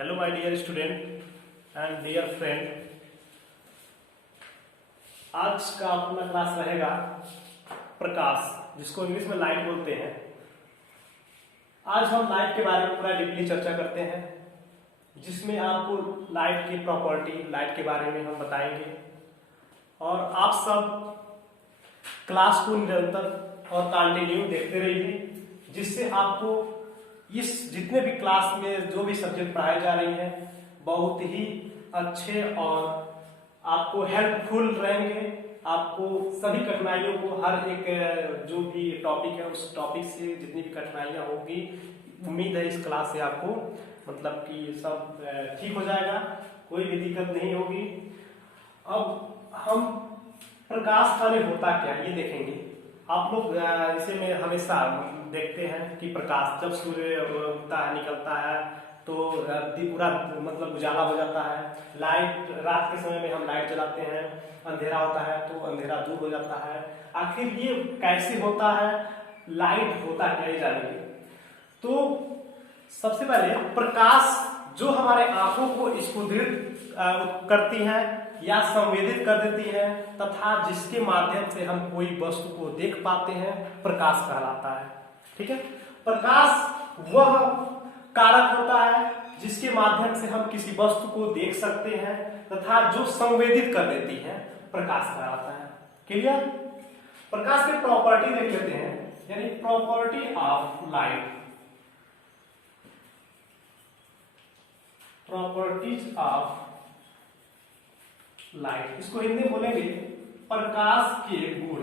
Hello my dear student and dear friend. आज का अपना क्लास रहेगा प्रकाश, जिसको इंग्लिश में लाइट बोलते हैं। आज हम लाइट के बारे में पूरा डीपली चर्चा करते हैं, जिसमें आपको लाइट की प्रॉपर्टी, लाइट के बारे में हम बताएंगे और आप सब क्लास को निरंतर और कंटिन्यू देखते रहिए, जिससे आपको इस जितने भी क्लास में जो भी सब्जेक्ट पढ़ाए जा रही हैं बहुत ही अच्छे और आपको हेल्पफुल रहेंगे। आपको सभी कठिनाइयों को, हर एक जो भी टॉपिक है उस टॉपिक से जितनी भी कठिनाइयां होगी, उम्मीद है इस क्लास से आपको मतलब कि सब ठीक हो जाएगा, कोई भी दिक्कत नहीं होगी। अब हम प्रकाश खाली होता क्या ये देखेंगे। आप लोग इसे में हमेशा देखते हैं कि प्रकाश जब सूर्य उगता है, निकलता है तो पूरा मतलब उजाला हो जाता है। लाइट रात के समय में हम लाइट जलाते हैं, अंधेरा होता है तो अंधेरा दूर हो जाता है। आखिर ये कैसे होता है, लाइट होता क्या, ये जानेंगे। तो सबसे पहले प्रकाश जो हमारे आंखों को स्फुरित करती है या संवेदित कर देती है तथा जिसके माध्यम से हम कोई वस्तु को देख पाते हैं, प्रकाश कहलाता है। ठीक है, प्रकाश वह कारक होता है जिसके माध्यम से हम किसी वस्तु को देख सकते हैं तथा जो संवेदित कर देती है, प्रकाश कहलाता है। क्लियर? प्रकाश की प्रॉपर्टी देख लेते हैं, यानी property of light. Properties of light, इसको हिंदी में बोलेंगे प्रकाश के गुण।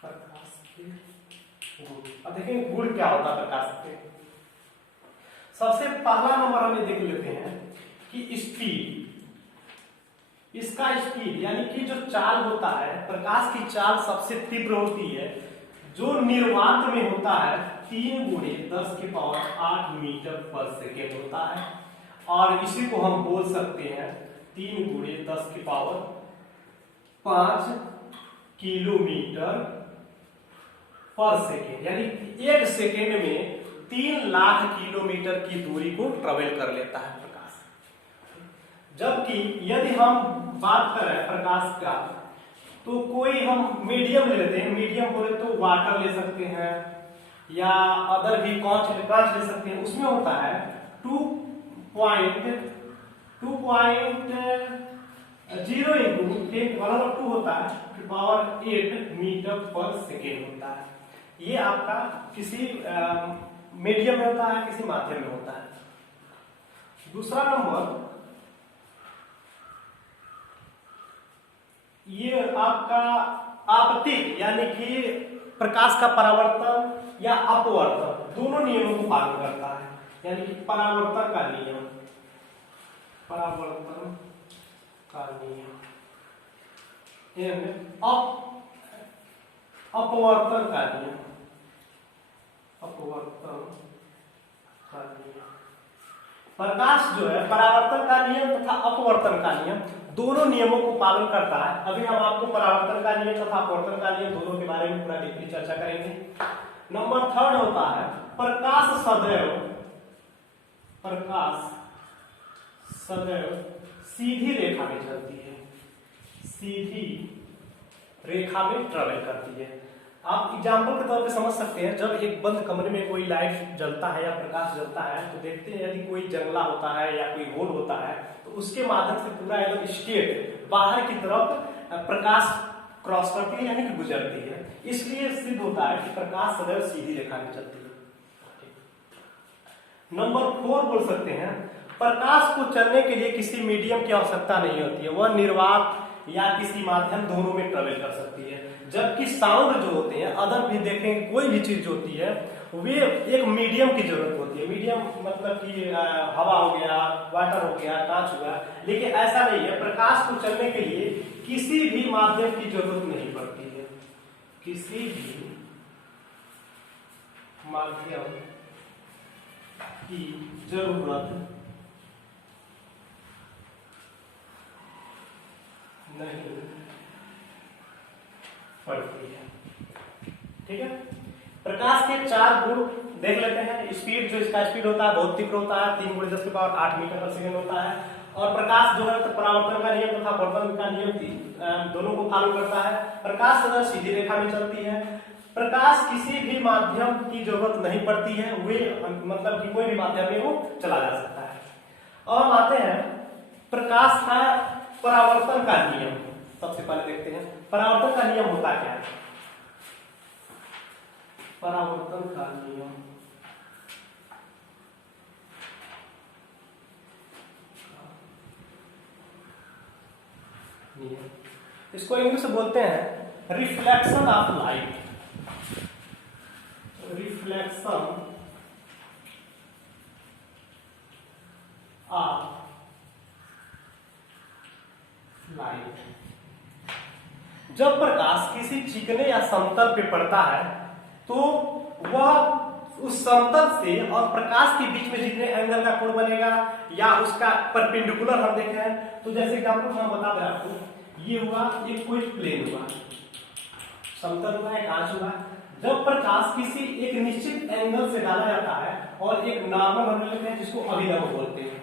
प्रकाश के गुण, अब देखेंगे गुण क्या होता है प्रकाश के। सबसे पहला नंबर हमें देख लेते हैं कि स्पीड। इसका स्पीड यानी कि जो चाल होता है, प्रकाश की चाल सबसे तीव्र होती है, जो निर्वात में होता है 3 × 10⁸ मीटर पर सेकेंड होता है। और इसी को हम बोल सकते हैं 3 × 10⁵ किलोमीटर पर सेकेंड, यानी 1 सेकेंड में 3 लाख किलोमीटर की दूरी को ट्रेवल कर लेता है प्रकाश। जबकि यदि हम बात करें प्रकाश का, तो कोई हम मीडियम ले लेते हैं। मीडियम बोले तो वाटर ले सकते हैं या अदर भी कांच ले सकते हैं। उसमें होता है 2.0 × 10⁻² होता है, पावर 8 मीटर पर सेकेंड होता है। ये आपका किसी मीडियम में होता है, किसी माध्यम में होता है। दूसरा नंबर, ये आपका आपतित यानी कि प्रकाश का परावर्तन या अपवर्तन, दोनों नियमों को पालन करता है। यानी कि परावर्तन का नियम, परावर्तन का नियम, अपवर्तन का नियम, अपवर्तन का नियम। प्रकाश जो है परावर्तन का नियम तथा अपवर्तन का नियम, दोनों नियमों को पालन करता है। अभी हम आपको परावर्तन का नियम तथा अपवर्तन का नियम दोनों के बारे में पूरा डीपली चर्चा करेंगे। नंबर 3 होता है प्रकाश सदैव सीधी रेखा में चलती है, सीधी रेखा में ट्रेवल करती है। आप एग्जाम्पल के तौर पे समझ सकते हैं, जब एक बंद कमरे में कोई लाइट जलता है या प्रकाश जलता है तो देखते हैं यदि कोई जंगला होता है या कोई होल होता है तो उसके माध्यम से पूरा एकदम स्ट्रेट बाहर की तरफ प्रकाश क्रॉस करती है, यानी कि गुजरती है। इसलिए सिद्ध होता है कि प्रकाश सदैव सीधी रेखा में चलती है। नंबर 4 बोल सकते हैं, प्रकाश को चलने के लिए किसी मीडियम की आवश्यकता नहीं होती है, वह निर्वात या किसी माध्यम दोनों में ट्रेवल कर सकती है। जबकि साउंड जो होते हैं, अदर भी देखेंगे, कोई भी चीज जो होती है वे एक मीडियम की जरूरत होती है। मीडियम मतलब कि हवा हो गया, वाटर हो गया, कांच हो गया, लेकिन ऐसा नहीं है। प्रकाश को चलने के लिए किसी भी माध्यम की जरूरत नहीं पड़ती है, किसी भी माध्यम की जरूरत नहीं पड़ती है। ठीक है, प्रकाश के 4 गुण देख लेते हैं। स्पीड जो इसका स्पीड होता है बहुत तीव्र होता है, 3 × 10⁸ मीटर पर सेकंड होता है। और प्रकाश जो है तो परावर्तन का नियम तथा अपवर्तन का नियम दोनों को फॉलो करता है। प्रकाश सदैव सीधी रेखा में चलती है। प्रकाश किसी भी माध्यम की जरूरत नहीं पड़ती है, वे मतलब कि कोई भी माध्यम में वो चला जा सकता है। और आते हैं प्रकाश का परावर्तन का नियम। सबसे पहले देखते हैं परावर्तन का नियम होता क्या है। परावर्तन का नियम इसको इंग्लिश में बोलते हैं reflection of light. Reflection of light. जब प्रकाश किसी चिकने या समतल पे पड़ता है तो वह उस समतल से और प्रकाश के बीच में जितने एंगल का कोण बनेगा या उसका परपेंडिकुलर हम देखे हैं, तो जैसे एग्जाम्पल हम बता दें आपको, ये हुआ एक कोई प्लेन हुआ, समतल हुआ, एक कांच हुआ। जब प्रकाश किसी एक निश्चित एंगल से डाला जाता है और एक नॉर्मल हम लेते हैं जिसको अभिलंब बोलते हैं,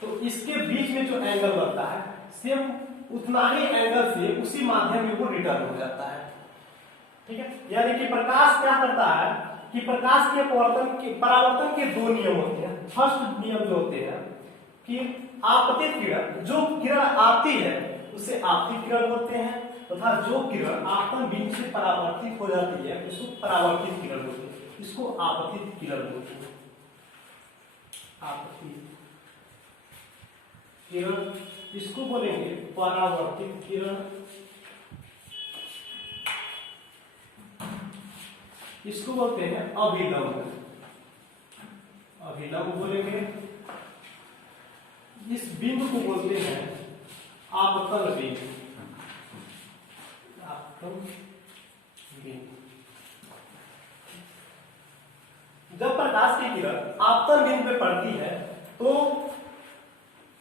तो इसके बीच में जो एंगल बनता है सेम उतना ही एंगल से उसी माध्यम में वो रिटर्न हो जाता है। ठीक है, यानी कि प्रकाश क्या करता है कि प्रकाश के परावर्तन के 2 नियम होते हैं। फर्स्ट नियम जो होते हैं कि आपतित किरण, जो किरण आती है उसे आपतित किरण बोलते हैं, तथा जो किरण आपतन बिंदु से परावर्तित हो जाती है उसको परावर्तित किरण बोलते हैं। इसको आपतित किरण बोलते हैं। आपतित किरण, इसको बोलेंगे परावर्तित किरण, इसको बोलते हैं अभिलंब। अभिलंब बोलेंगे। इस बिंदु को बोलते हैं आपतन बिंदु। आपतन बिंदु। जब प्रकाश की किरण आपतन बिंदु पे पड़ती है तो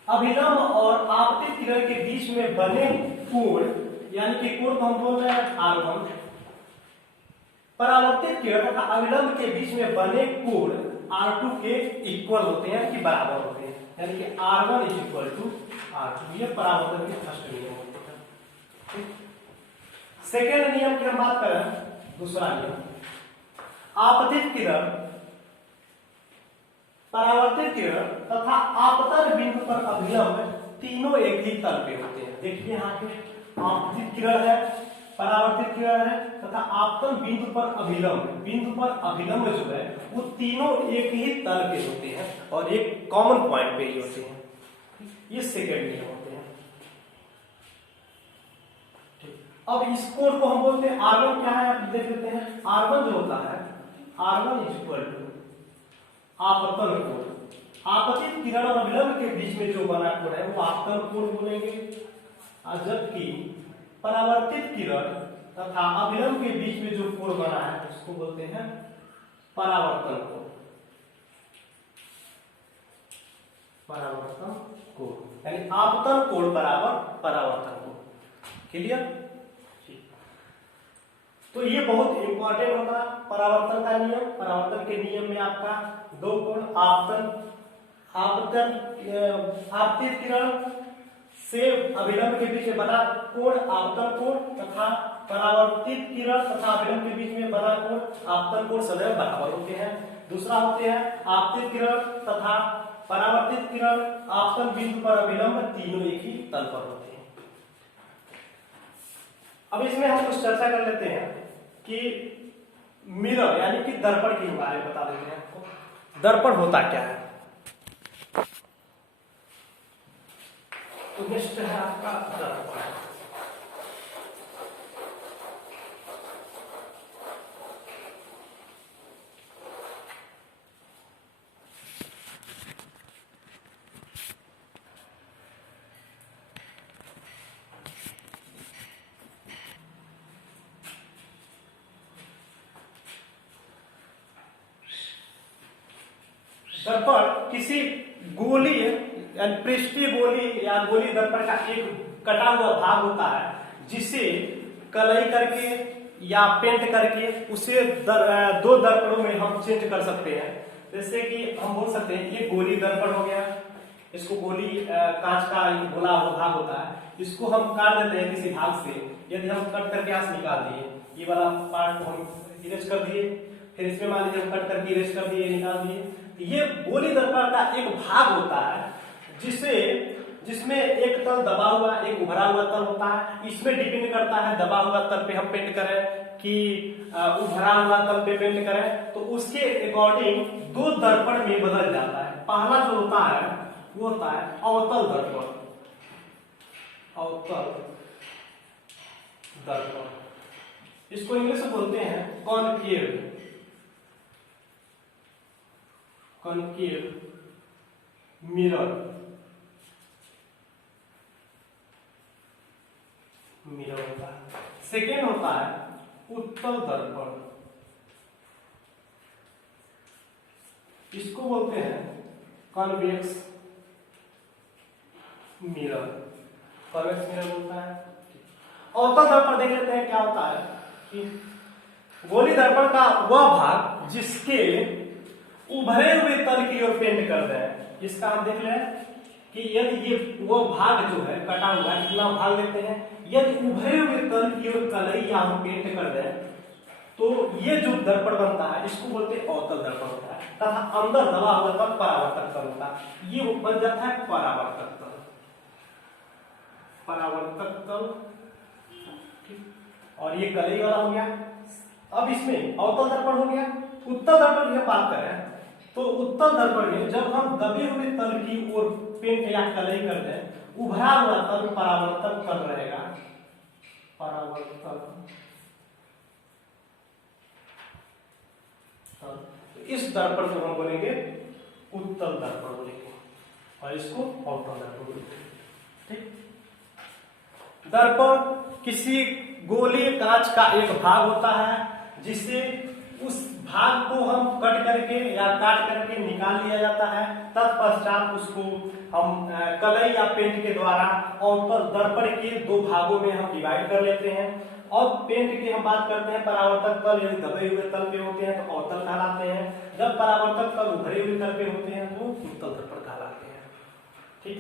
अभिलंब और आपतित किरण के बीच में बने कोण, यानी कि कोण को हम बोल रहे हैं R1, परावर्तित किरण तथा अभिलंब के बीच में बने कोण R2 के इक्वल होते हैं कि बराबर होते हैं, यानी कि R1 = R2। ये परावर्तन के फर्स्ट नियम होते हैं। सेकेंड नियम की हम बात करें, दूसरा नियम, आपतित किरण, परावर्तित किरण तथा आपतन बिंदु पर अभिलंब तीनों एक ही तल पे होते हैं। देखिए यहाँ पे आपतित किरण है, परावर्तित किरण है तथा आपतन बिंदु पर अभिलंब जो है वो तीनों एक ही तल पे होते हैं और एक कॉमन पॉइंट पे ही होते हैं। ये सेकेंड नियम होते हैं। अब इस कोण को हम बोलते हैं R1। क्या है आप देख लेते हैं। R1 जो होता है, R1 आपतन कोण। आपतित किरण और अभिलंब के बीच में जो बना कोण है वो आपतन कोण बोलेंगे, और जबकि परावर्तित किरण तथा अभिलंब के बीच में जो कोण बना है उसको बोलते हैं परावर्तन कोण। परावर्तन कोण यानी आपतन कोण बराबर परावर्तन कोण। क्लियर? तो ये बहुत इंपॉर्टेंट होता है परावर्तन का नियम। परावर्तन के नियम में आपका 2 कोण, आपतित किरण से अभिलंब के बीच में बना कोण आपतन कोण तथा परावर्तित किरण तथा अभिलंब के बीच में बना कोण आपतन कोण सदैव बराबर होते हैं। दूसरा होते हैं आपतित किरण तथा परावर्तित किरण आपतन बिंदु पर अभिलंब तीनों एक ही तल पर होते हैं। अब इसमें हम कुछ चर्चा कर लेते हैं कि मिरर यानी कि दर्पण के बारे में बता देते हैं आपको। दर्पण होता क्या है? तो नेक्स्ट है आपका दर्पण। दर्पण किसी गोली पृष्ठीय गोली या गोली दर्पण का एक कटा हुआ भाग होता है जिसे कलई करके या पेंट करके उसे दो दर्पणों में हम चेंज कर सकते हैं। जैसे कि हम बोल सकते हैं ये गोली दर्पण हो गया, इसको गोली कांच का गोला भाग होता है, इसको हम काट देते हैं किसी भाग से। यदि हम कट करके यहाँ से निकाल दिए, ये वाला पार्ट को हम इरेज कर दिए, फिर इसमें मान लीजिए हम कट करके इरेज कर दिए, निकाल दिए, तो ये गोली दर्पण का एक भाग होता है जिसमें एक तल दबा हुआ एक उभरा हुआ तल होता है। इसमें डिपेंड करता है दबा हुआ तल पे हम पेंट करें कि उभरा हुआ तल पे पेंट करें, तो उसके अकॉर्डिंग दो दर्पण में बदल जाता है। पहला जो होता है वो होता है अवतल दर्पण, अवतल दर्पण, इसको इंग्लिश में बोलते हैं कॉनकेव, कॉनकेव मिरर, मिरर होता है। सेकेंड होता है उत्तल दर्पण, इसको बोलते हैं कॉन्वेक्स मिरर, कॉन्वेक्स मिरर होता है। अवतल दर्पण देख लेते हैं क्या होता है कि गोली दर्पण का वह भाग जिसके उभरे हुए तल की ओर पेंट कर रहे हैं। इसका हम देख लें कि यदि ये वो भाग जो है कटा हुआ है, इतना भाग लेते हैं, यदि उभरे हुए तल की ओर कलैया हम पेंट कर दें तो ये जो दर्पण बनता है इसको बोलते हैं अवतल दर्पण होता है। तथा अंदर दबा हुआ तल परावर्तक तल होता है, ये बन जाता है परावर्तक तल, परावर्तक तल। और ये कलई वाला हो गया। अब इसमें अवतल दर्पण हो गया। उत्तल दर्पण की बात करें तो उत्तल दर्पण में जब हम दबे हुए तल की ओर पेंट या कलई कर दें, उभरा हुआ तल परावर्तक तल रहेगा, परावर्तक तल। इस दर्पण को हम बोलेंगे उत्तल दर्पण बोलेंगे और इसको अवतल दर्पण बोलेंगे। ठीक। दर्पण किसी गोलीय कांच का एक भाग होता है जिसे उस भाग को हम कट करके या काट करके निकाल लिया जाता है। तत्पश्चात उसको हम कलई या पेंट के द्वारा अवतल दर्पण के दो भागों में हम डिवाइड कर लेते हैं। और पेंट की हम बात करते हैं परावर्तक तल यदि दबे हुए तल पे होते हैं तो अवतल कहलाते हैं, जब परावर्तक तल उभरे हुए तल पे होते हैं तो उत्तल दर्पण कहलाते हैं। ठीक।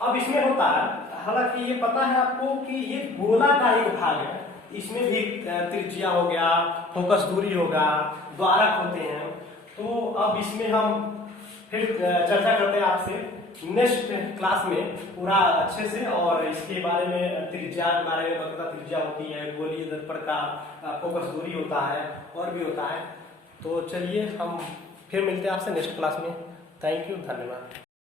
अब इसमें होता है, हालांकि ये पता है आपको कि ये गोला का एक भाग है, इसमें भी त्रिज्या हो गया, फोकस दूरी होगा, द्वारक होते हैं। तो अब इसमें हम फिर चर्चा करते हैं आपसे नेक्स्ट क्लास में पूरा अच्छे से, और इसके बारे में त्रिज्या के बारे में बता, त्रिज्या होती है, गोलीय दर्पण का फोकस दूरी होता है और भी होता है। तो चलिए हम फिर मिलते हैं आपसे नेक्स्ट क्लास में। थैंक यू, धन्यवाद।